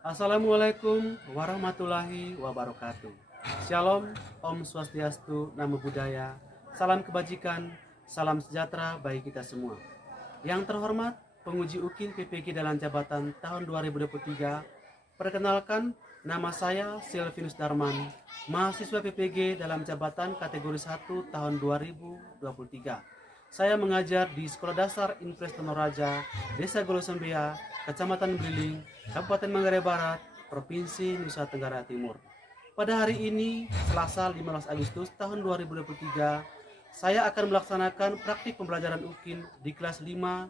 Assalamualaikum warahmatullahi wabarakatuh. Shalom, Om Swastiastu, Namo Buddhaya, salam kebajikan, salam sejahtera bagi kita semua. Yang terhormat, penguji UKIN PPG dalam jabatan tahun 2023, perkenalkan nama saya Silvinus Darman, mahasiswa PPG dalam jabatan kategori 1 tahun 2023. Saya mengajar di Sekolah Dasar Impres Tonoraja, Desa Golosembea, Kecamatan Briling, Kabupaten Manggarai Barat, Provinsi Nusa Tenggara Timur. Pada hari ini, Selasa 15 Agustus tahun 2023, saya akan melaksanakan praktik pembelajaran UKIN di kelas 5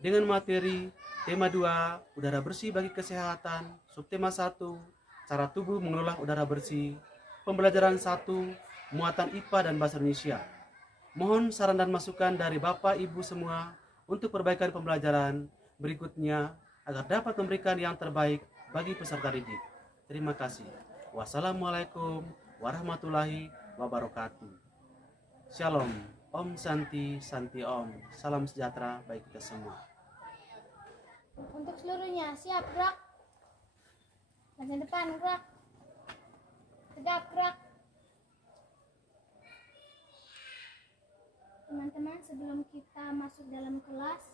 dengan materi tema 2, udara bersih bagi kesehatan, subtema 1, cara tubuh mengelola udara bersih, pembelajaran 1, muatan IPA dan Bahasa Indonesia. Mohon saran dan masukan dari Bapak Ibu semua untuk perbaikan pembelajaran berikutnya agar dapat memberikan yang terbaik bagi peserta didik. Terima kasih. Wassalamualaikum warahmatullahi wabarakatuh. Shalom, Om Santi, Santi Om. Salam sejahtera bagi kita semua. Untuk seluruhnya, siap gerak. Maju depan gerak. Tegap gerak. Teman-teman, sebelum kita masuk dalam kelas,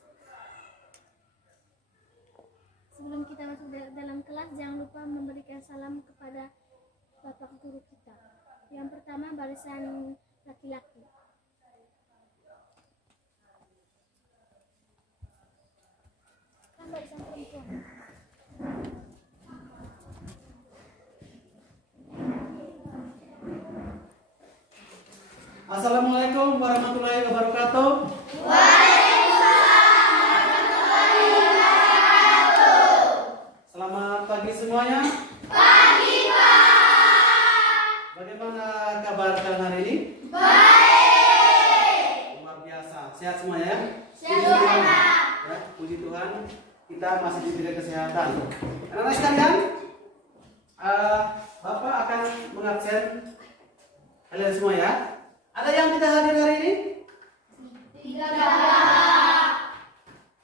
jangan lupa memberikan salam kepada Bapak Guru kita. Yang pertama, barisan laki-laki. Barisan perempuan. Assalamualaikum warahmatullahi wabarakatuh. Selamat pagi semuanya. Pagi, Pak. Bagaimana kabar kalian hari ini? Baik. Luar biasa. Sehat semuanya ya? Sehat. Puji Tuhan. Ya, puji Tuhan, kita masih diberi kesehatan. Anak-anak sekalian, Bapak akan mengabsen kalian semua ya. Ada yang tidak hadir hari ini? Tidak.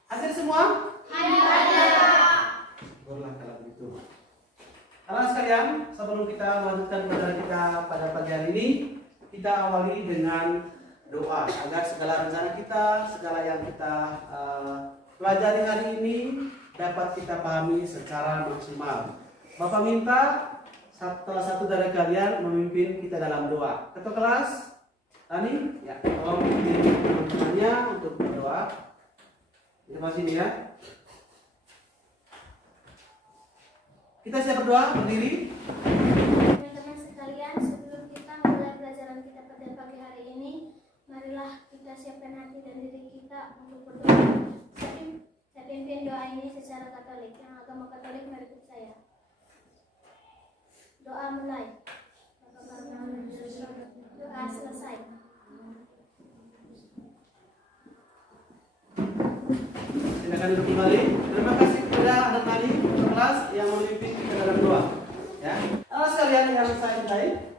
Hadir semua? Ada. Syukurlah kalau begitu. Anak sekalian, sebelum kita melanjutkan pelajaran kita pada pagi hari ini, kita awali dengan doa agar segala rencana kita, segala yang kita pelajari hari ini dapat kita pahami secara maksimal. Bapak minta salah satu dari kalian memimpin kita dalam doa. Ketua kelas, Tani, ya, tolong pimpin teman-temannya untuk berdoa. Kita sini ya. Kita siap berdoa, berdiri. Teman-teman sekalian, sebelum kita mulai pelajaran kita pada pagi hari ini, marilah kita siapkan hati dan diri kita untuk berdoa. Saya pimpin doa ini secara Katolik. Yang agama Katolik, mari ikut saya. Doa mulai. Doa selesai. Silakan duduk kembali. Terima kasih kepada anak tadi kelas yang memimpin kita dalam doa. Ya, anak sekalian yang saya cintai,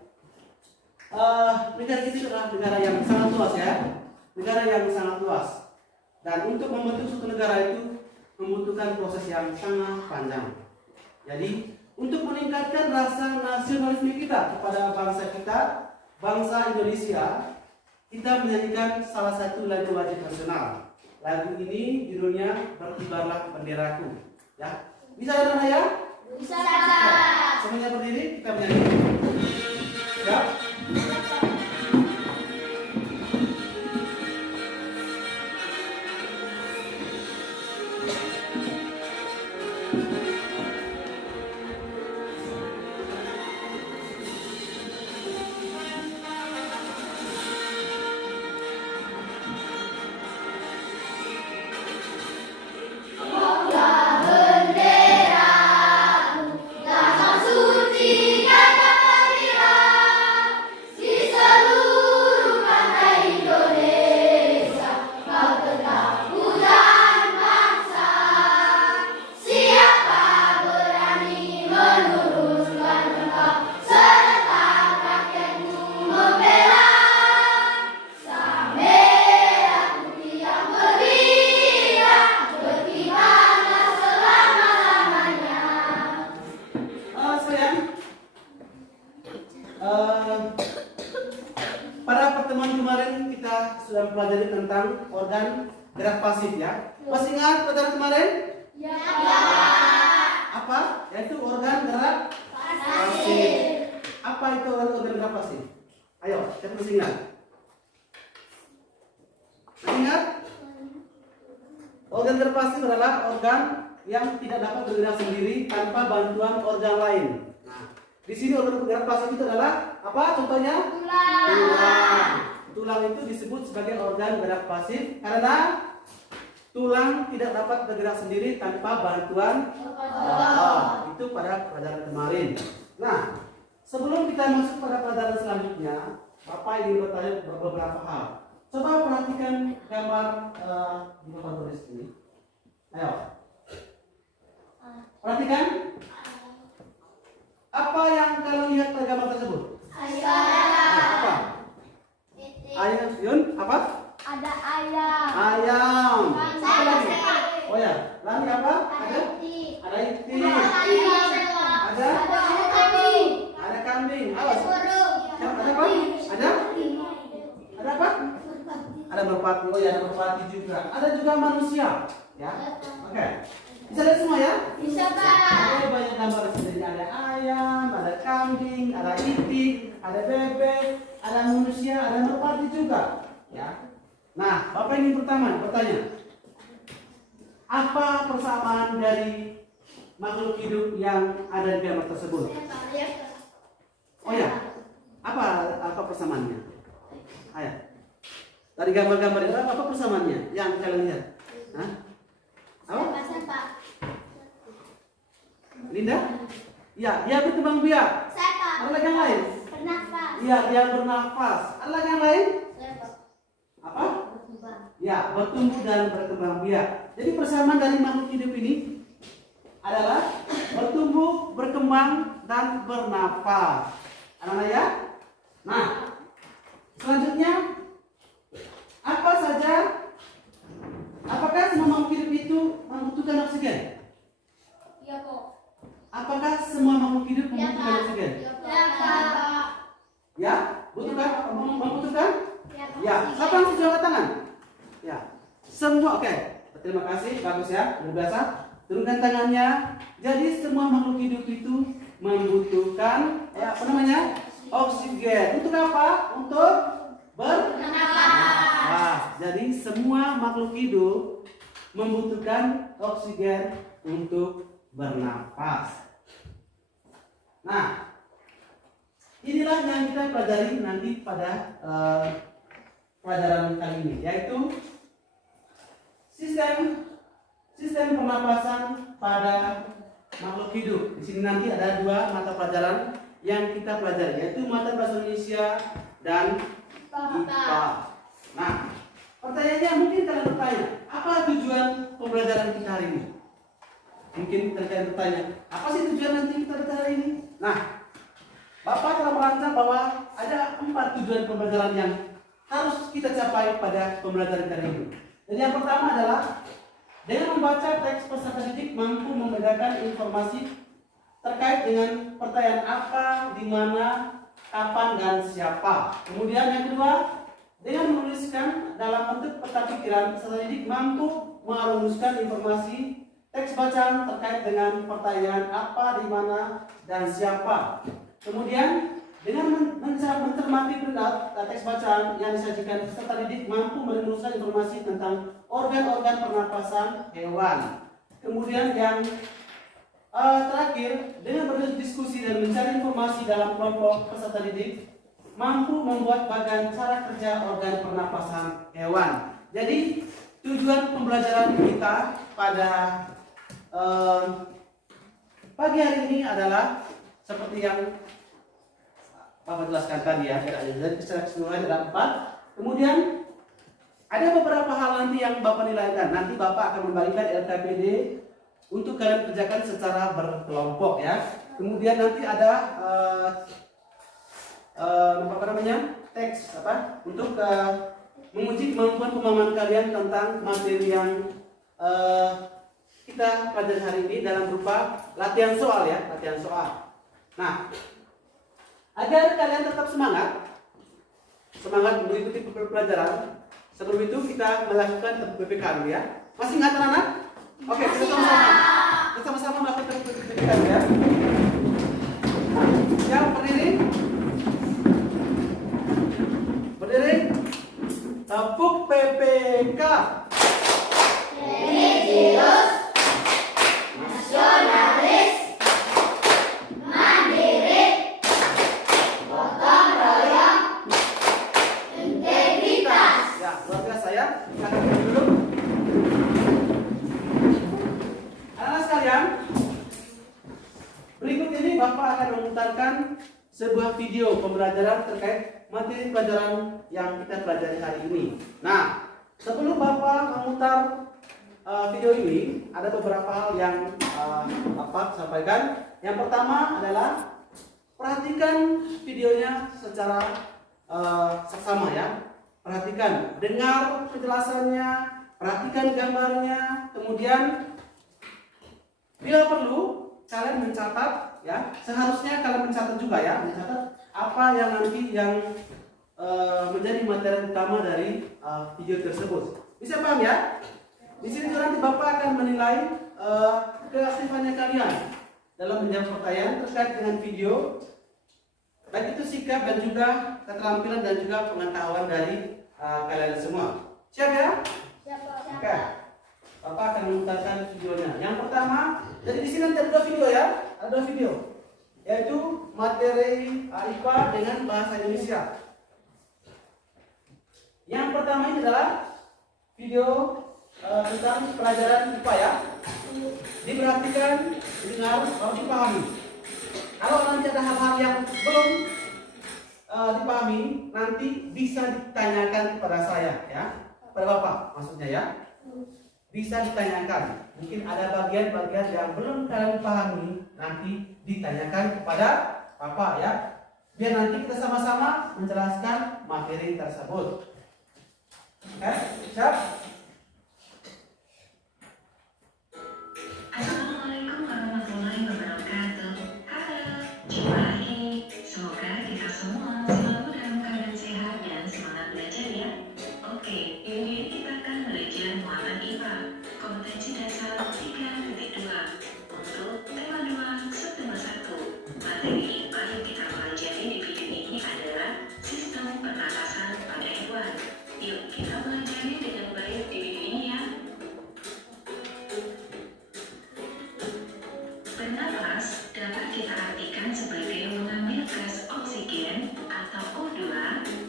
negara kita adalah negara yang sangat luas ya, negara yang sangat luas. Dan untuk membentuk suatu negara itu membutuhkan proses yang sangat panjang. Jadi untuk meningkatkan rasa nasionalisme kita kepada bangsa kita, bangsa Indonesia, kita menyanyikan salah satu lagu wajib nasional. Lagu ini judulnya Berkibarlah Benderaku. Ya, bisa ya Nana ya? Bisa. Semuanya berdiri, kita menyanyi. Siap? Suci gagah perwira, sudah mempelajari tentang organ gerak pasif ya. Masih ingat pelajaran kemarin? Ya. Apa? Yaitu organ gerak pasif. Apa itu organ gerak pasif? Ayo, siapa masih ingat? Masih ingat? Organ gerak pasif adalah organ yang tidak dapat bergerak sendiri tanpa bantuan organ lain. Nah, di sini organ gerak pasif itu adalah apa? Contohnya? Tulang. Tulang itu disebut sebagai organ gerak pasif karena tulang tidak dapat bergerak sendiri tanpa bantuan otot. Itu pada pelajaran kemarin. Nah, sebelum kita masuk pada pelajaran selanjutnya, Bapak ingin bertanya beberapa hal. Coba perhatikan gambar di papan tulis ini. Ayo. Perhatikan. Apa yang kalian lihat pada gambar tersebut? Apa? Ayam, Yun, apa? Ada ayam. Ayam. Apa lagi? Oh ya, lagi apa? Ada itik. Ada itik. Ada kambing. Ada kambing. Awas. Burung. Ada apa? Ada? Ada apa? Ada merpati. Oh ya, ada merpati juga. Ada juga manusia. Ya. Oke. Bisa lihat semua ya? Bisa, Pak. Ada banyak gambar di sini. Ada ayam, ada kambing, ada itik, ada bebek, ada manusia, ada merpati juga. Ya. Nah, Bapak ingin bertanya, apa persamaan dari makhluk hidup yang ada di gambar tersebut? Oh ya, apa persamaannya? Ayo. Dari gambar-gambar itu apa persamaannya yang kalian lihat? Hah? Apa? Linda? Ya, dia berkembang biak. Ada lagi yang lain? Bernafas. Iya, dia bernafas. Ada lagi yang lain? Apa? Ya, bertumbuh dan berkembang biak. Jadi persamaan dari makhluk hidup ini adalah bertumbuh, berkembang, dan bernafas. Anak-anak ya? Nah, selanjutnya apa saja? Apakah semua makhluk hidup itu membutuhkan oksigen? Ya, Kok. Apakah semua makhluk hidup membutuhkan oksigen? Ya, Pak. Ya, membutuhkan? Ya, Ya, siapa yang setuju angkat tangan? Ya, semua oke. Terima kasih, bagus ya, luar biasa. Turunkan tangannya. Jadi semua makhluk hidup itu membutuhkan apa namanya? Oksigen. Untuk apa? Untuk bernafas. Jadi semua makhluk hidup membutuhkan oksigen untuk bernafas. Nah, inilah yang kita pelajari nanti pada pelajaran kali ini, yaitu sistem pernapasan pada makhluk hidup. Di sini nanti ada 2 mata pelajaran yang kita pelajari, yaitu mata bahasa Indonesia dan IPA. Nah, pertanyaannya mungkin kalian bertanya, apa tujuan pembelajaran kita hari ini? Mungkin kalian bertanya, apa sih tujuan nanti kita belajar hari ini? Nah, Bapak telah merancang bahwa ada 4 tujuan pembelajaran yang harus kita capai pada pembelajaran kali ini. Dan yang pertama adalah dengan membaca teks peserta didik mampu membedakan informasi terkait dengan pertanyaan apa, di mana, kapan, dan siapa. Kemudian yang kedua, dengan menuliskan dalam bentuk peta pikiran, peserta didik mampu merumuskan informasi teks bacaan terkait dengan pertanyaan apa, di mana, dan siapa. Kemudian dengan mencermati teks bacaan yang disajikan, peserta didik mampu merumuskan informasi tentang organ-organ pernapasan hewan. Kemudian yang terakhir, dengan berdiskusi dan mencari informasi dalam kelompok, peserta didik mampu membuat bagan cara kerja organ pernapasan hewan. Jadi tujuan pembelajaran kita pada pagi hari ini adalah seperti yang Bapak jelaskan tadi ya, dari secara keseluruhan ada 4. Kemudian ada beberapa hal nanti yang Bapak nilaikan. Nanti Bapak akan membagikan LKPD untuk kalian kerjakan secara berkelompok ya. Kemudian nanti ada apa namanya, teks apa untuk menguji kemampuan pemahaman kalian tentang materi yang kita pelajari hari ini dalam berupa latihan soal ya, latihan soal. Nah, agar kalian tetap semangat mengikuti pelajaran, Sebelum itu kita melakukan PPK dulu ya. Masih ingat anak-anak? Oke, kita sama-sama. Kita sama-sama melakukan PPK dulu ya. Siap, berdiri. Berdiri. Tepuk PPK. Religius, nasionalis, mandiri, gotong royong, integritas. Ya, luar biasa ya. Kita akan dulu. Anak-anak sekalian, berikut ini Bapak akan memutarkan sebuah video pembelajaran terkait materi pelajaran yang kita pelajari hari ini. Nah, sebelum Bapak memutar video ini, ada beberapa hal yang Bapak sampaikan. Yang pertama adalah perhatikan videonya secara seksama ya. Perhatikan, dengar penjelasannya, perhatikan gambarnya, kemudian bila perlu kalian mencatat ya. Seharusnya kalian mencatat juga ya, mencatat apa yang nanti yang menjadi materi utama dari video tersebut. Bisa paham ya? Di sini juga nanti Bapak akan menilai keaktifannya kalian dalam menjawab pertanyaan terkait dengan video, baik itu sikap dan juga keterampilan dan juga pengetahuan dari kalian semua. Siap ya? Oke. Bapak akan memutarkan videonya. Yang pertama, jadi di sini nanti ada 2 video ya, ada 2 video, yaitu materi IPA dengan bahasa Indonesia. Yang pertama ini adalah video tentang pelajaran IPA ya. Diperhatikan, didengar, lalu dipahami. Kalau nanti ada hal-hal yang belum dipahami, nanti bisa ditanyakan kepada saya ya, kepada Bapak maksudnya ya. Bisa ditanyakan. Mungkin ada bagian-bagian yang belum kalian pahami, nanti ditanyakan kepada Bapak ya. Biar nanti kita sama-sama menjelaskan materi tersebut. Oke, siap? Assalamualaikum warahmatullahi wabarakatuh. Halo, jumpa lagi. Semoga kita semua selalu dalam keadaan sehat dan semangat belajar ya. Oke, ini kita akan belajar muatan IPA, kompetensi dasar 3.2. Untuk tema 2, subtema 1. Materi IPA yang kita pelajari di video ini adalah sistem pernapasan pada hewan. Yuk kita pelajari dengan baik di video ini ya. Bernapas dapat kita artikan sebagai mengambil gas oksigen atau O2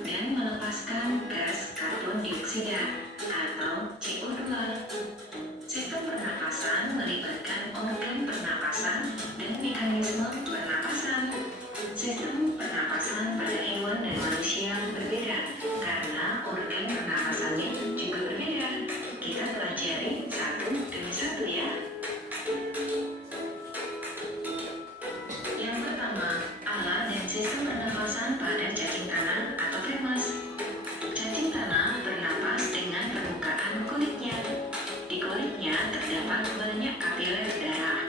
dan melepaskan gas karbon dioksida atau CO2. Sistem pernapasan melibatkan organ pernapasan dan mekanisme pernapasan. Sistem pernapasan pada hewan dan manusia berbeda karena organ pernapasannya juga berbeda. Kita pelajari satu demi satu ya. Yang pertama, alat dan sistem pernapasan pada cacing tanah atau termas. Cacing tanah bernapas dengan permukaan kulitnya. Di kulitnya terdapat banyak kapiler darah.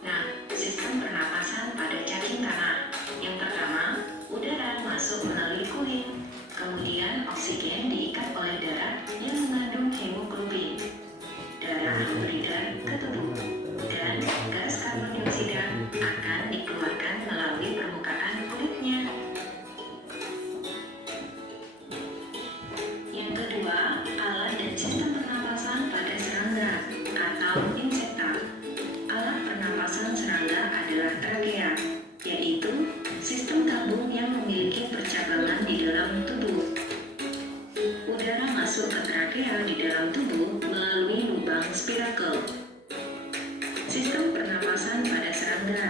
Nah, sistem pernapasan pada cacing tanah. Yang pertama, udara masuk melalui kulit. Kemudian oksigen diikat oleh darah yang mengandung hemoglobin. Darah beredar ke tubuh. Dan gas karbon dioksida akan dikeluarkan melalui permukaan kulitnya. Yang kedua, alat dan sistem pernapasan pada serangga atau insekta. Alat pernapasan serangga adalah trakea, yaitu sistem tabung yang memiliki percabangan di dalam tubuh. Udara masuk ke trakea di dalam tubuh melalui lubang spirakel. Sistem pernapasan pada serangga.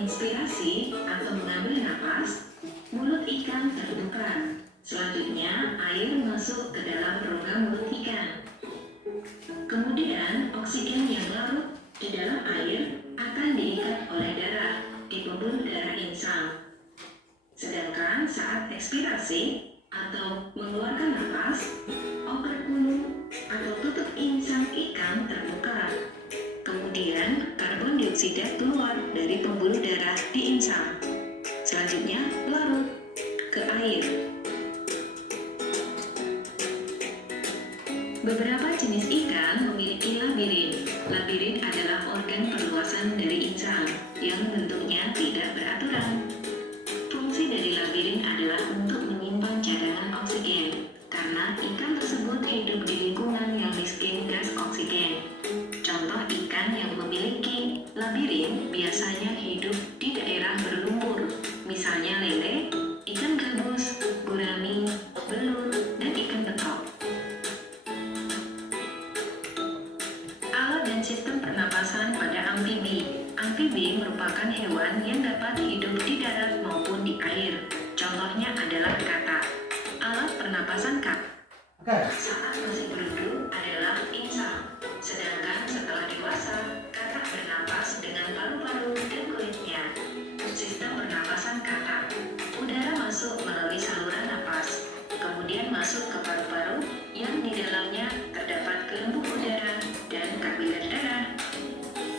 inspirasi atau mengambil napas, mulut ikan terbuka. Selanjutnya, air masuk ke dalam rongga mulut ikan. Kemudian, oksigen yang larut di dalam air akan diikat oleh darah di pembuluh darah insang. Sedangkan saat ekspirasi atau mengeluarkan napas, obat bulu atau tutup insang ikan terbuka. Kemudian, karbon dioksida keluar dari pembuluh darah di insang. Selanjutnya, larut ke air. Beberapa jenis ikan memiliki labirin. Labirin adalah organ perluasan dari insang yang bentuknya tidak beraturan. Fungsi dari labirin adalah untuk menyimpan cadangan oksigen, karena ikan tersebut hidup di lingkungan yang miskin gas oksigen. Contoh ikan yang memiliki labirin biasanya hidup di daerah berlumpur, misalnya lele, ikan gabus, gurami, belut, dan ikan betok. Alat dan sistem pernapasan pada amfibi. Amfibi merupakan hewan yang dapat hidup di darat maupun di air. Contohnya adalah katak. Alat pernapasan katak saat masih berduduk adalah insang. Sedangkan setelah dewasa, katak bernapas dengan paru-paru dan kulitnya. Sistem pernapasan katak. Udara masuk melalui saluran napas, kemudian masuk ke paru-paru yang di dalamnya terdapat gelembung udara dan kapiler darah.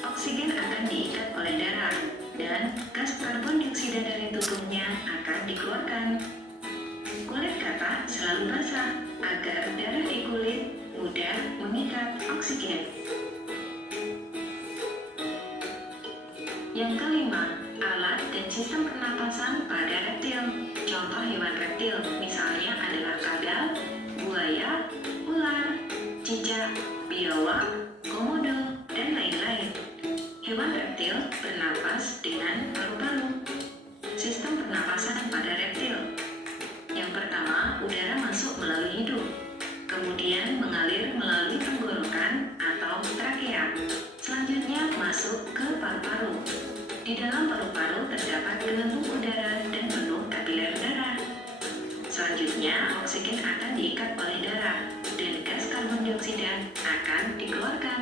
Oksigen akan diikat oleh darah dan gas karbon dioksida dari tubuhnya akan dikeluarkan. Kulit katak selalu basah agar darah di kulit mudah mengikat oksigen. Yang kelima, alat dan sistem pernapasan pada reptil. Contoh hewan reptil misalnya adalah kadal, buaya, ular, cicak, biawak, komodo, dan lain-lain. Hewan reptil bernapas dengan paru-paru. Sistem pernapasan pada reptil. Yang pertama, udara masuk melalui hidung, kemudian mengalir melalui tenggorokan atau trakea. Selanjutnya masuk ke paru-paru. Di dalam paru-paru terdapat gelembung udara dan penuh kapiler darah. Selanjutnya, oksigen akan diikat oleh darah dan gas karbon dioksida akan dikeluarkan.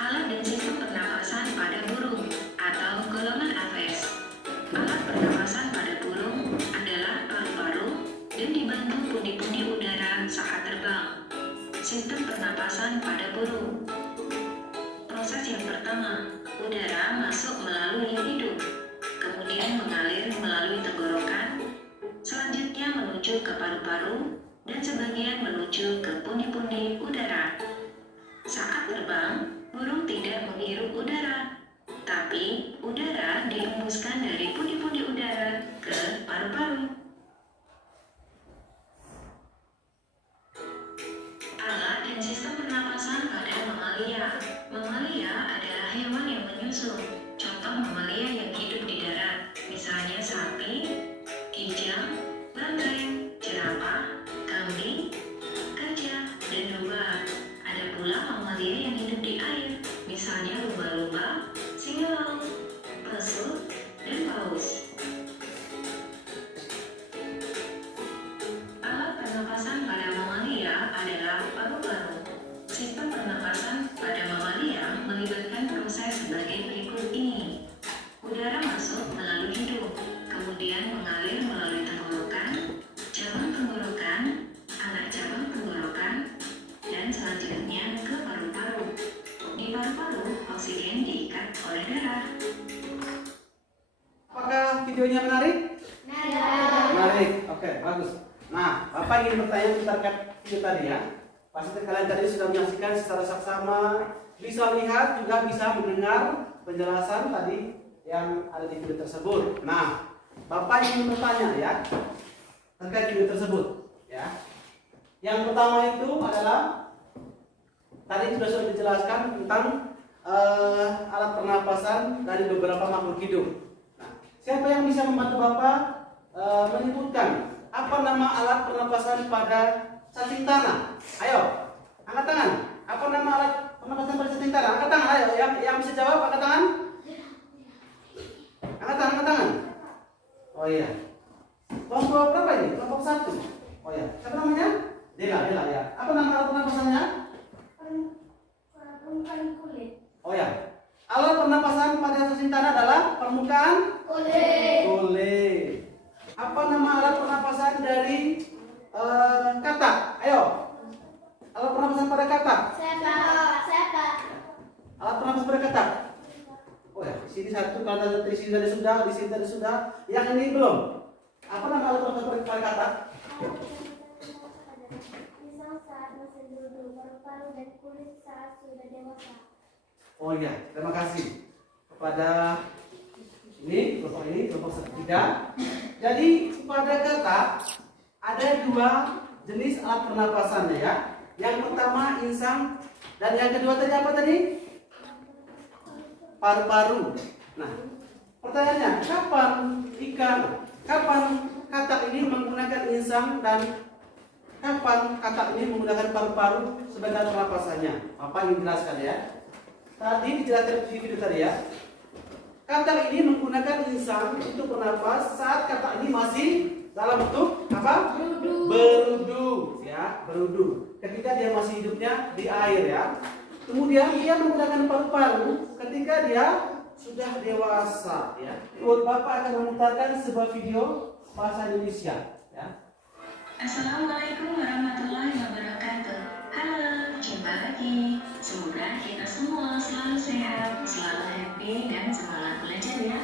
Alat dan sistem pernapasan pada burung atau golongan Aves. Alat pernapasan pada burung adalah paru-paru dan dibantu pundi-pundi udara saat terbang. Sistem pernapasan pada burung. Proses yang pertama, udara masuk melalui hidung, kemudian mengalir melalui tenggorokan, selanjutnya menuju ke paru-paru, dan sebagian menuju ke pundi-pundi udara. Saat terbang, burung tidak menghirup udara, tapi udara dihembuskan dari pundi-pundi udara ke paru-paru. Alat dan sistem pernapasan pada mamalia. Mamalia adalah hewan yang menyusu. Contoh mamalia yang hidup di darat, misalnya sapi, kijang, banteng, jerapah, kambing, gajah, dan domba. Ada pula mamalia yang hidup di air, misalnya lumba-lumba, singa laut, pesut, dan paus. Alat pernapasan pada mamalia adalah paru-paru. Sistem pernapasan pada mamalia melibatkan proses sebagai berikut ini. Udara masuk melalui hidung, kemudian mengalir melalui tenggorokan, cabang tenggorokan, anak cabang tenggorokan, dan selanjutnya ke paru-paru. Di paru-paru, oksigen diikat oleh darah. Apakah videonya menarik? Menarik. Oke, bagus. Nah, Bapak ingin bertanya terkait video tadi ya. Pasti kalian tadi sudah menyaksikan secara saksama, bisa lihat juga bisa mendengar penjelasan tadi yang ada di video tersebut. Nah, Bapak ingin bertanya ya terkait video tersebut ya. Yang pertama itu adalah tadi sudah dijelaskan tentang alat pernapasan dari beberapa makhluk hidup. Nah, siapa yang bisa membantu Bapak menyebutkan apa nama alat pernapasan pada cacing tanah? Ayo, angkat tangan. Apa nama alat Pernapasan pada setting tangan. Angkat tangan, ayo. Yang bisa jawab, angkat tangan. Angkat tangan. Oh iya. Kelompok berapa ini? Kelompok 1. Oh iya. Siapa namanya? Dela ya. Apa nama alat pernapasannya? Permukaan kulit. Oh ya. Alat pernapasan pada setting tangan adalah permukaan kulit. Apa nama alat pernapasan dari katak? Ayo. Alat pernapasan pada katak. Siapa? Alat pernapasan pada katak. Oh ya, di sini satu, kalau di sini tadi sudah, di sini tadi sudah. Yang ini belum. Apa nama alat pernapasan pada katak? Insang saat masih duduk, paru-paru dan kulit saat sudah dewasa. Oh iya, terima kasih kepada ini kelompok 3. Jadi pada katak ada 2 jenis alat pernapasannya ya. Yang pertama insang dan yang kedua tadi apa tadi? Paru-paru. Nah, pertanyaannya, kapan katak ini menggunakan insang dan kapan katak ini menggunakan paru-paru sebagai pernapasannya? Apa yang dijelaskan ya? Tadi dijelaskan di video tadi ya. Katak ini menggunakan insang untuk bernapas saat katak ini masih dalam bentuk apa? Berudu ya, berudu. Ketika dia masih hidupnya di air ya. Kemudian dia menggunakan paru-paru ketika dia sudah dewasa ya. Bapak akan memutarkan sebuah video bahasa Indonesia ya. Assalamualaikum warahmatullahi wabarakatuh. Halo, jumpa lagi. Semoga kita semua selalu sehat, selalu happy, dan semangat belajar ya.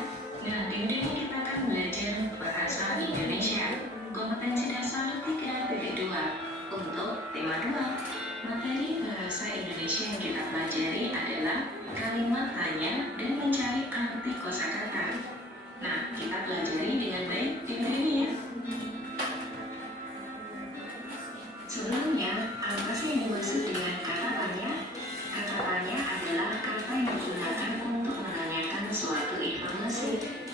Nah, di video ini kita akan belajar bahasa Indonesia. Kompetensi dasar 3.2 untuk tema 2. Materi bahasa Indonesia yang kita pelajari adalah kalimat tanya dan mencari arti kosakata. Nah, kita pelajari dengan baik di video ini ya. Sebelumnya, apa sih yang dimaksud dengan kata tanya? Kata tanya adalah kata yang digunakan untuk menanyakan suatu informasi.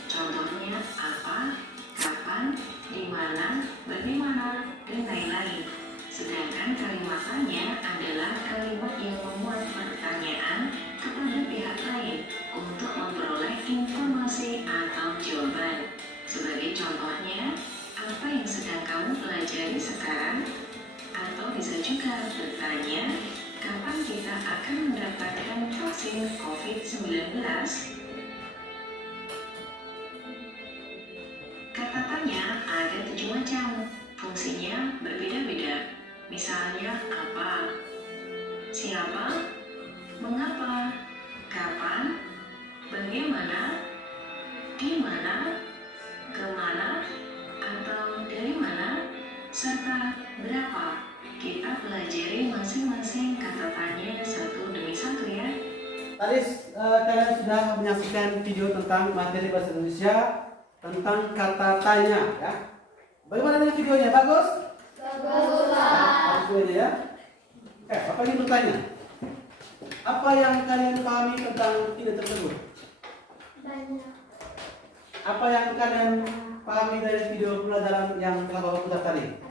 Contohnya apa, kapan, di mana, bagaimana, dan lain-lain. Sedangkan kalimat tanya adalah kalimat yang memuat pertanyaan kepada pihak lain untuk memperoleh informasi atau jawaban. Sebagai contohnya, apa yang sedang kamu pelajari sekarang? Atau bisa juga bertanya, kapan kita akan mendapatkan vaksin COVID-19? Kata tanya ada 7 macam, fungsinya berbeda-beda. Misalnya apa, siapa, mengapa, kapan, bagaimana, di mana, kemana, atau dari mana, serta berapa. Kita pelajari masing-masing kata tanya satu demi satu ya. Tadi kalian sudah menyaksikan video tentang materi bahasa Indonesia tentang kata tanya ya. Bagaimana dengan videonya? Bagus? Bagus, Pak. Bagus ya. Bapak ingin bertanya. Apa yang kalian pahami tentang video tersebut? Banyak. Apa yang kalian pahami dari video pelajaran yang telah Bapak putar tadi?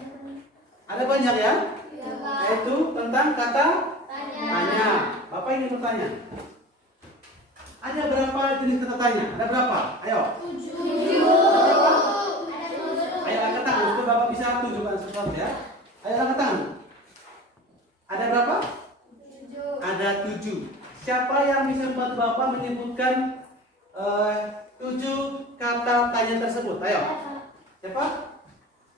Ada banyak ya? Ya, Pak. Yaitu tentang kata Tanya. tanya. Bapak ingin bertanya. Ada berapa jenis kata tanya? Ada berapa? Ayo. 7. Ayo angkat tangan. Supaya Bapak bisa tunjukkan sesuatu ya. Ayo angkat tangan. Ada berapa? 7. Ada 7. Siapa yang bisa membantu Bapak menyebutkan 7 kata tanya tersebut? Ayo. Siapa?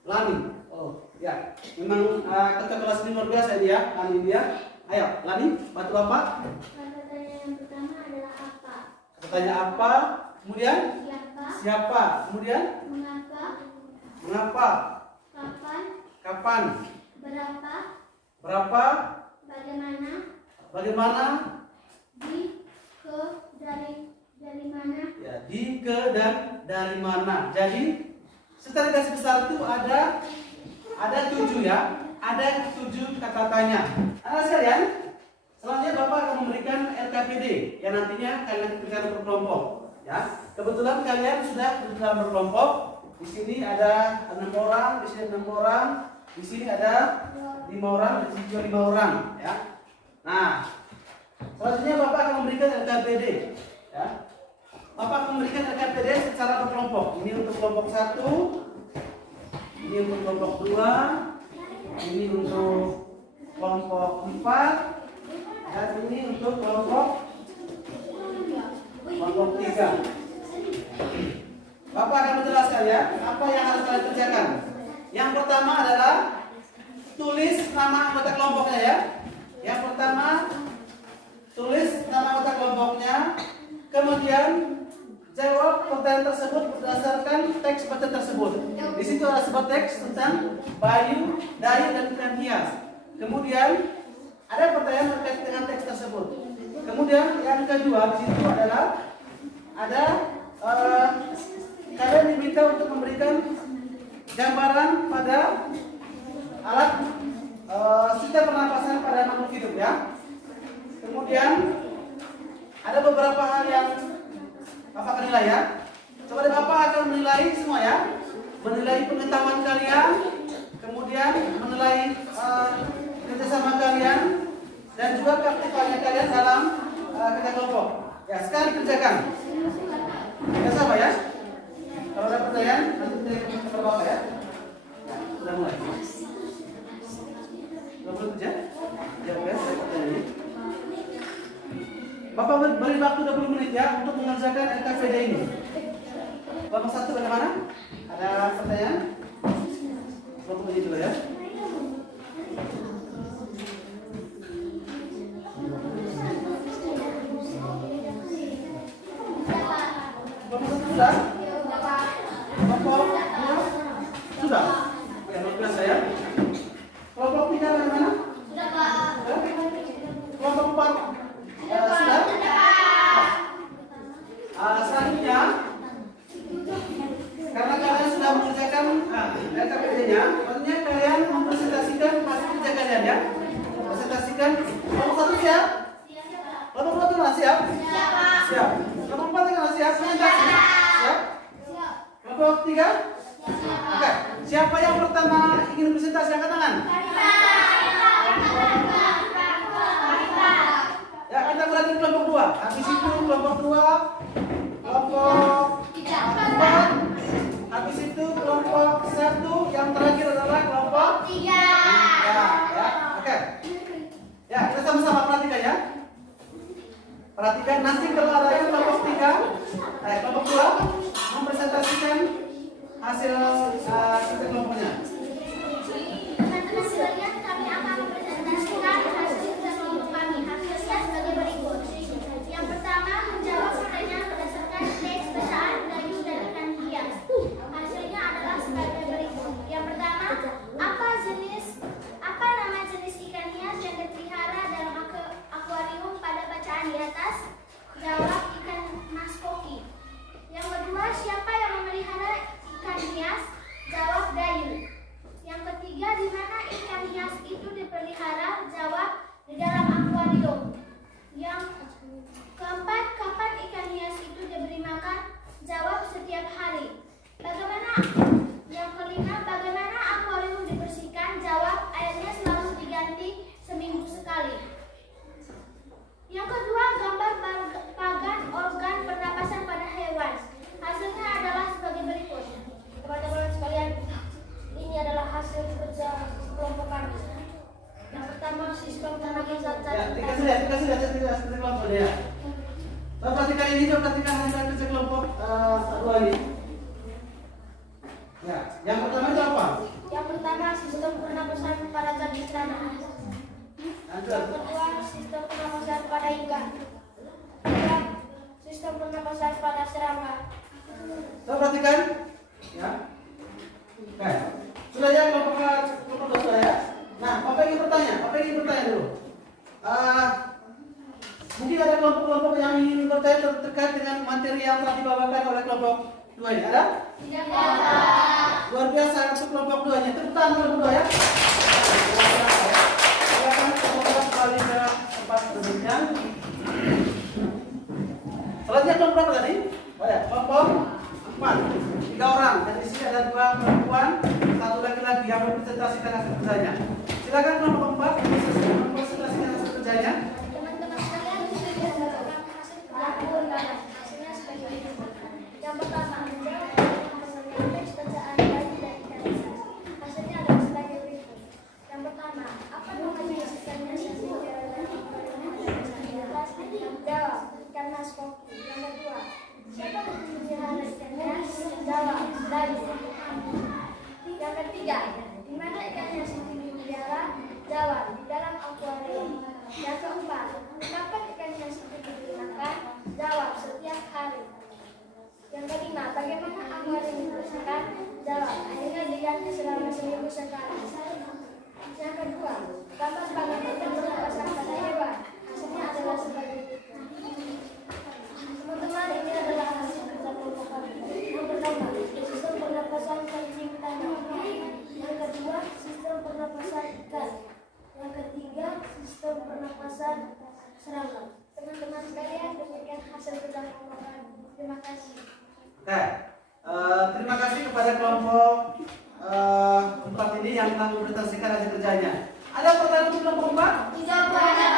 Lani. Oh ya. Memang ketua kelas ini luar biasa dia. Lani dia. Ayo, Lani, bantu Bapak. Kata tanya yang pertama adalah apa? Kata tanya apa? Kemudian Siapa? siapa? Kemudian Mengapa? mengapa? Kapan? Kapan? Berapa? Berapa? Bagaimana? Bagaimana? Di, ke, dari mana? Ya, di, ke, dan dari mana. Jadi secara garis besar itu ada 7 ya. Ada 7 kata tanya. Anak sekalian, selanjutnya Bapak akan memberikan RKPD yang nantinya kalian berikan berkelompok. Ya, kebetulan kalian sudah dalam berkelompok. Di sini ada 6 orang, di sini 6 orang, di sini ada 5 orang, di sini juga 5 orang. Ya. Nah, Selanjutnya Bapak akan memberikan LKPD. Ya. Bapak akan memberikan LKPD secara berkelompok. Ini untuk kelompok 1, ini untuk kelompok 2, ini untuk kelompok 4, dan ini untuk kelompok 3. Bapak akan menjelaskan ya apa yang harus kalian kerjakan. Yang pertama adalah tulis nama anggota kelompoknya ya. Yang pertama tulis nama anggota kelompoknya, kemudian jawab pertanyaan tersebut berdasarkan teks baca tersebut. Di situ ada sebuah teks tentang Bayu, Dayu, dan ikan hias. Kemudian ada pertanyaan terkait dengan teks tersebut. Kemudian yang kedua di situ adalah ada kalian diminta untuk memberikan gambaran pada alat sistem pernapasan pada makhluk hidup ya. Kemudian ada beberapa hal yang Bapak akan nilai ya. Coba deh Bapak akan menilai semua ya. Menilai pengetahuan kalian, kemudian menilai kerjasama kalian, dan juga keaktifan kalian dalam kerja kelompok. Ya, sekarang kerjakan. Ya sama ya. Kalau ada pertanyaan nanti kita ke Bapak ya. Sudah mulai. Sudah mulai kerja? Ya, oke, saya pertanyaan ini. Bapak beri waktu 20 menit ya untuk mengerjakan LKPD ini. Kelompok 1 bagaimana? Ada pertanyaan? 20 menit dulu ya. Kelompok 1 sudah? Kelompok 2 sudah? Ya, luar biasa ya. Kelompok 3 bagaimana? Sudah Pak. Kelompok 4 sudah? Selanjutnya, karena kalian sudah mengerjakan LKPD-nya, maksudnya kalian mempresentasikan hasil kerja kalian ya. Presentasikan. Kelompok 1 siap? Kelompok 2 siap? Siap. Kelompok 4 siap? Presentasi? Siap? Kelompok 3? Oke. Siapa yang pertama ingin presentasi? Angkat tangan. Ya, kita mulai dari kelompok 2. Habis itu kelompok 2, kelompok 4, habis itu kelompok 1, yang terakhir adalah kelompok 3. Ya, oke. Ya, kita sama-sama perhatikan ya. Perhatikan nanti kalau ada kelompok 3, kelompok 2 mempresentasikan hasil kerja kelompoknya. Teman-teman sekalian, kami akan mempresentasikan hasil kerja kelompok kami. Hasilnya sebagai berikut. Yang pertama, menjawab pertanyaan berdasarkan teks bacaan Dayu dan ikan hias. Hasilnya adalah sebagai berikut. Yang pertama, apa nama jenis ikan hias yang dipelihara dalam akuarium pada bacaan di atas? Jawab ikan mas koki. Yang kedua, siapa yang memelihara ikan hias? Jawab Dayu. Yang ketiga, di mana ikan hias itu dipelihara? Jawab di dalam akuarium. Yang keempat, kapan ikan hias itu diberi makan? Jawab setiap hari. Yang kelima, bagaimana akuarium dibersihkan? Jawab airnya selalu diganti seminggu sekali. Yang kedua, gambar pagan organ pernapasan pada hewan. Hasilnya adalah sebagai berikut. Teman-teman sekalian, ini adalah hasil kerja kelompok kami. Yang pertama, sistem pernapasan. Ya, dikasih lihat kerja kelompok ya. Coba perhatikan ini, coba perhatikan hasil kerja kelompok 2 ini. Ya, yang pertama itu apa? Yang pertama, sistem pernapasan pada jenis tanah. Yang kedua, sistem pernapasan pada ikan. Ketiga, sistem pernapasan pada serangga. Coba perhatikan. Ya. Oke. Sudah ya kelompok 2 sudah ya. Nah, Bapak ingin bertanya dulu. Mungkin ada kelompok-kelompok yang ingin bertanya terkait dengan materi yang telah dibawakan oleh kelompok 2 ini. Ada? Tidak. Luar biasa untuk kelompok 2 nya. Tepuk tangan kelompok 2 ya. Silakan kelompok 2 kembali ke tempat duduknya. Selanjutnya kelompok berapa tadi? Oh ya, kelompok 4. 3 orang. Dan di sini ada 2 perempuan, 1 laki-laki yang mempresentasikan hasil kerjanya. Silakan kelompok 4 mempresentasikan hasil kerjanya. Teman-teman sekalian, ketiga, di mana ikan hias itu dipelihara? Jawab, di dalam akuarium. Yang keempat, kapan ikan hias itu diberi makan? Jawab, setiap hari. Yang kelima, bagaimana akuarium dibersihkan? Jawab, airnya diganti selama seminggu sekali. Yang kedua, gambar bagian organ pernapasan pada hewan. Hasilnya adalah sebagai berikut. Teman-teman, ini adalah hasil kerja kelompok kami. Yang pertama, sistem pernapasan kencing tanah. Yang kedua, sistem pernapasan ikan. Yang ketiga, sistem pernapasan serangga. Teman-teman sekalian, demikian hasil kerja kelompok kami. Terima kasih. Oke, terima kasih kepada kelompok 4 ini yang telah mempresentasikan hasil kerjanya. Ada pertanyaan untuk kelompok 4? Tidak ada.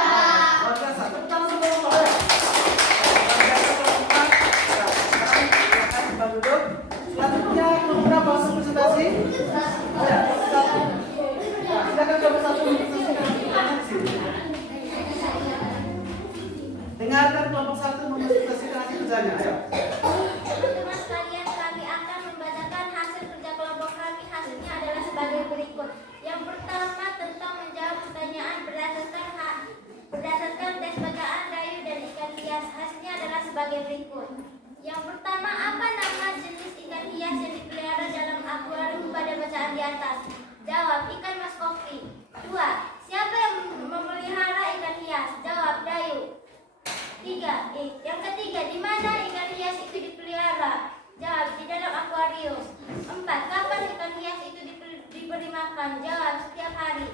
Luar biasa. Tepuk tangan untuk kelompok 4. Luar biasa kelompok 4. Ya, sekarang silakan kembali duduk. Selanjutnya kelompok berapa langsung presentasi? Ya, kelompok 1. Ya, silakan kelompok 1 mempresentasikan hasil kerjanya di sini. Dengarkan kelompok 1 mempresentasikan hasil kerjanya. Ayo. Teman-teman sekalian, kami akan membacakan hasil kerja kelompok kami. Hasilnya adalah sebagai berikut. Yang pertama, tentang menjawab pertanyaan berdasarkan tes bacaan Dayu dan ikan hias. Hasilnya adalah sebagai berikut. Yang pertama, apa nama jenis ikan hias yang dipelihara dalam akuarium pada bacaan di atas? Jawab, ikan mas kopi. 2. Siapa yang memelihara ikan hias? Jawab, Dayu. 3. Yang ketiga, di mana ikan hias itu dipelihara? Jawab, di dalam akuarium. 4. Kapan ikan hias itu diberi makan? Jawab, setiap hari.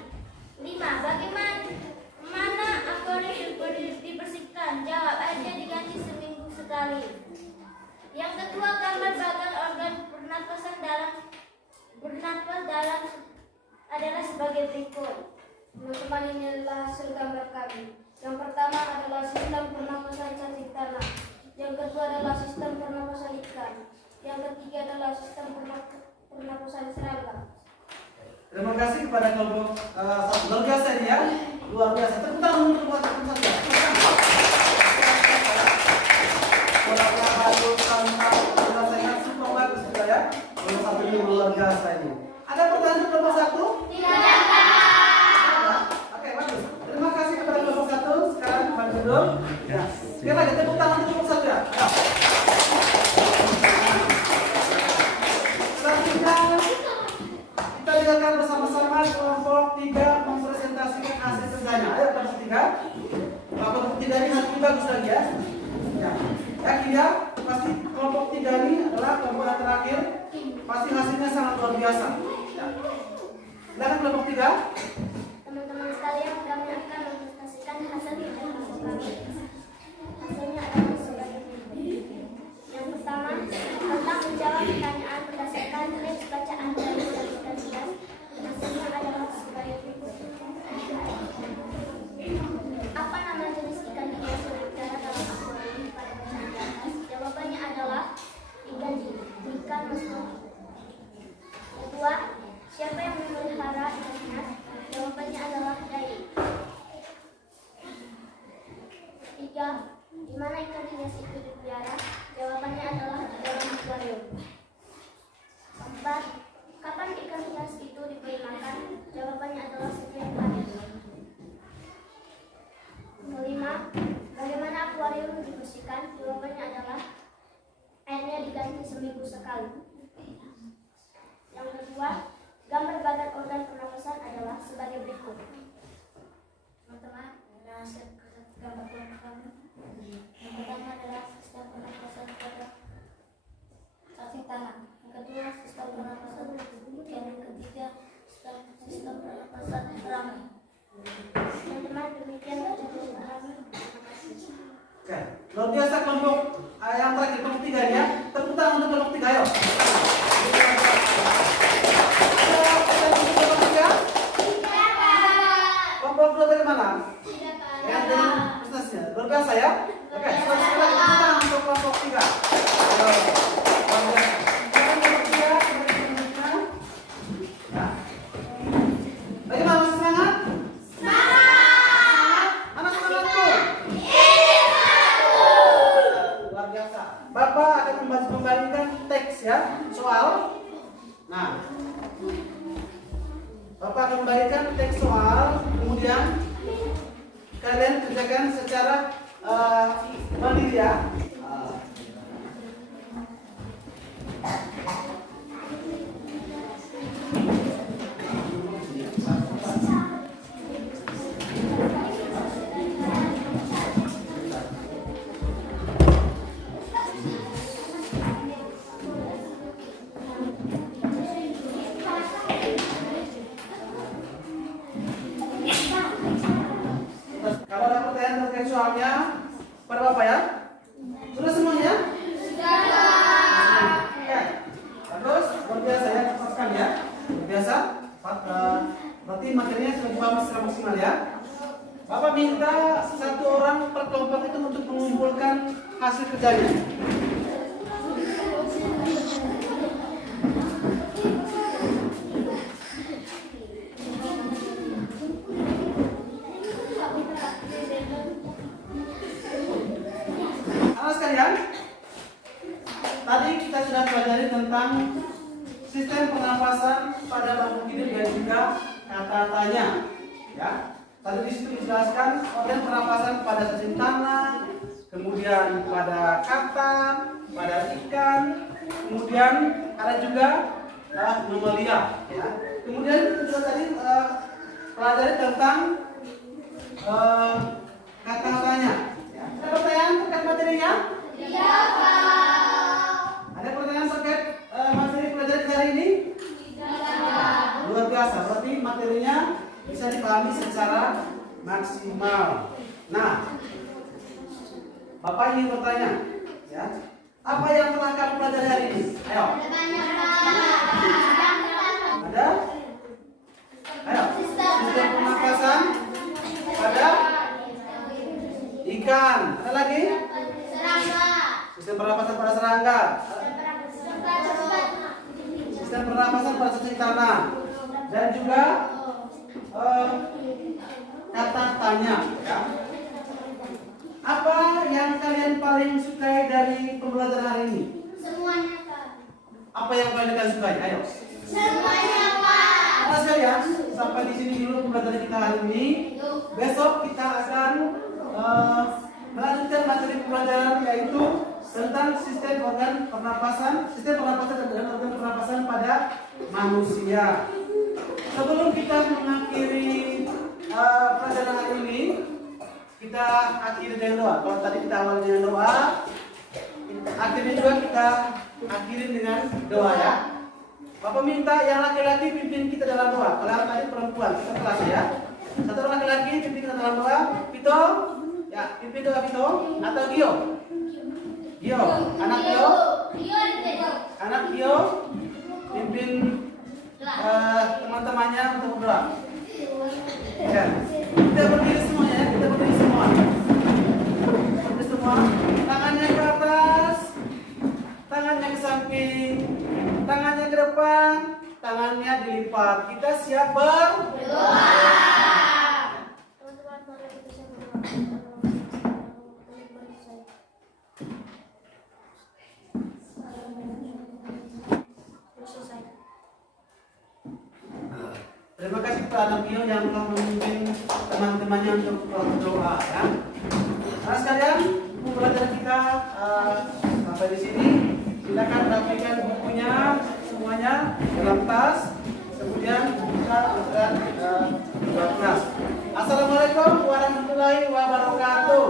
5. Bagaimana akuarium dibersihkan? Jawab, airnya diganti seminggu sekali. Yang kedua, gambar bagian organ pernapasan bernapas dalam adalah sebagai berikut. Teman-teman, ini adalah hasil gambar kami. Yang pertama adalah sistem pernapasan cacing tanah. Yang kedua adalah sistem pernapasan ikan. Yang ketiga adalah sistem pernapasan serangga. Terima kasih kepada kelompok 1. Luar biasa ini ya. Luar biasa. Tepuk tangan untuk kelompok 1. Suaranya halus, santai, rasanya super bagus juga ya. Kelompok 1 ini luar biasa ini. Ada pertanyaan kelompok 1? Tidak. Oke, bagus. Terima kasih kepada kelompok 1. Sekarang kembali duduk. Ya. Sekali lagi tepuk tangan untuk kelompok 1 ya. Ya. Selanjutnya kita dengarkan bersama-sama kelompok 3 mempresentasikan hasil kerjanya. Ayo kelompok 3. Kelompok 3 ini hasilnya bagus lagi ya. Ya. Yakin ya? Pasti kelompok 3 ini adalah kelompok yang terakhir. Pasti hasilnya sangat luar biasa. Ya. Silakan kelompok 3. Teman-teman sekalian, kami akan mempresentasikan hasil kerja kelompok kami. Hasilnya adalah sebagai berikut. Yang pertama, tentang menjawab pertanyaan berdasarkan tes bacaan dari ikan hias. Hasilnya adalah sebagai berikut. Apa nama jenis ikan hias yang dipelihara dalam akuarium pada bacaan di atas? Jawabannya adalah ikan mas kopi. Kedua, siapa yang memelihara ikan hias? Jawabannya adalah Dayu. 3. Di mana ikan hias itu dipelihara? Jawabannya adalah di dalam akuarium. 4. Kapan ikan hias itu diberi makan? Jawabannya adalah setiap hari. 5. Bagaimana akuarium dibersihkan? Jawabannya adalah airnya diganti seminggu sekali. Yang kedua, gambar bagian organ pernapasan adalah sebagai berikut. Teman-teman, hasil gambar kelompok kami. Yang pertama adalah sistem pernapasan pada cacing tanah. Yang kedua, sistem pernapasan ikan. Yang ketiga, sistem pernapasan serangga. Teman-teman, demikian kerja kelompok kami. Terima kasih. Oke, luar biasa kelompok yang terakhir kelompok 3 ya. Tepuk tangan untuk kelompok 3 ayo. Kelompok 2 dari mana? Yang dari prestasinya. Luar biasa ya. Oke, sekali lagi tepuk tangan untuk kelompok 3. Luar biasa. Kelompok 3 selanjutnya. Ya. Bagaimana, masih semangat? Semangat. Mana semangatku? Luar biasa. Bapak akan kembalikan teks ya, soal. Nah, Bapak akan membagikan teks soal, kemudian kalian kerjakan secara mandiri ya. Kalau ada pertanyaan terkait soalnya pada Bapak ya? Sudah semuanya? Sudah. Ya. Bagus, luar biasa ya, cepat sekali ya. Luar biasa. Berarti materinya sudah dipahami secara maksimal ya. Bapak minta satu orang per kelompok itu untuk mengumpulkan hasil kerjanya. Anak sekalian, tadi kita sudah pelajari tentang sistem pernapasan pada makhluk hidup dan juga kata tanya. Ya, tadi di situ dijelaskan organ pernapasan pada cacing tanah, kemudian pada kata, pada ikan, kemudian ada juga mamalia. Ya. Kemudian kita juga tadi pelajari tentang kata tanya. Ada pertanyaan terkait materinya? Iya, Pak. Ada pertanyaan terkait materi pelajaran hari ini? Tidak. Luar biasa, berarti materinya bisa dipahami secara maksimal. Nah, Bapak ingin bertanya, ya, apa yang telah kamu pelajari hari ini? Ayo. Ada? Ayo. Sistem pernapasan pada ikan. Ada lagi? Serangga. Sistem pernapasan pada serangga. Sistem pernapasan pada cacing tanah. Dan juga kata tanya. Ya. Apa yang kalian paling sukai dari pembelajaran hari ini? Semuanya, Pak. Apa yang kalian sukai? Ayo. Semuanya, Pak. Nah sekalian, sampai di sini dulu pembelajaran kita hari ini. Besok kita akan melanjutkan materi pembelajaran yaitu tentang sistem pernapasan dan organ pernapasan pada manusia. Sebelum kita mengakhiri pelajaran hari ini, kita akhiri dengan doa. Kalau tadi kita awali dengan doa, akhirnya juga kita akhiri dengan doa ya. Bapak minta yang laki-laki pimpin kita dalam doa. Kalau tadi perempuan, kita kelas ya. Satu orang laki-laki pimpin kita dalam doa. Vito, ya pimpin doa Vito atau Gio? Gio, anak Gio? Anak Gio pimpin teman-temannya untuk berdoa. Ya. Kita berdiri semuanya ya, kita berdiri semua. Berdiri semua. Tangannya ke atas, tangannya ke samping, tangannya ke depan, tangannya dilipat. Kita siap berdoa. Teman-teman, mari kita siap berdoa. Terima kasih kepada Anak Gio yang telah memimpin teman-temannya untuk berdoa ya. Nah sekalian, pembelajaran kita sampai di sini. Silakan rapikan bukunya semuanya dalam tas, kemudian buka dan buat kelas. Assalamualaikum warahmatullahi wabarakatuh.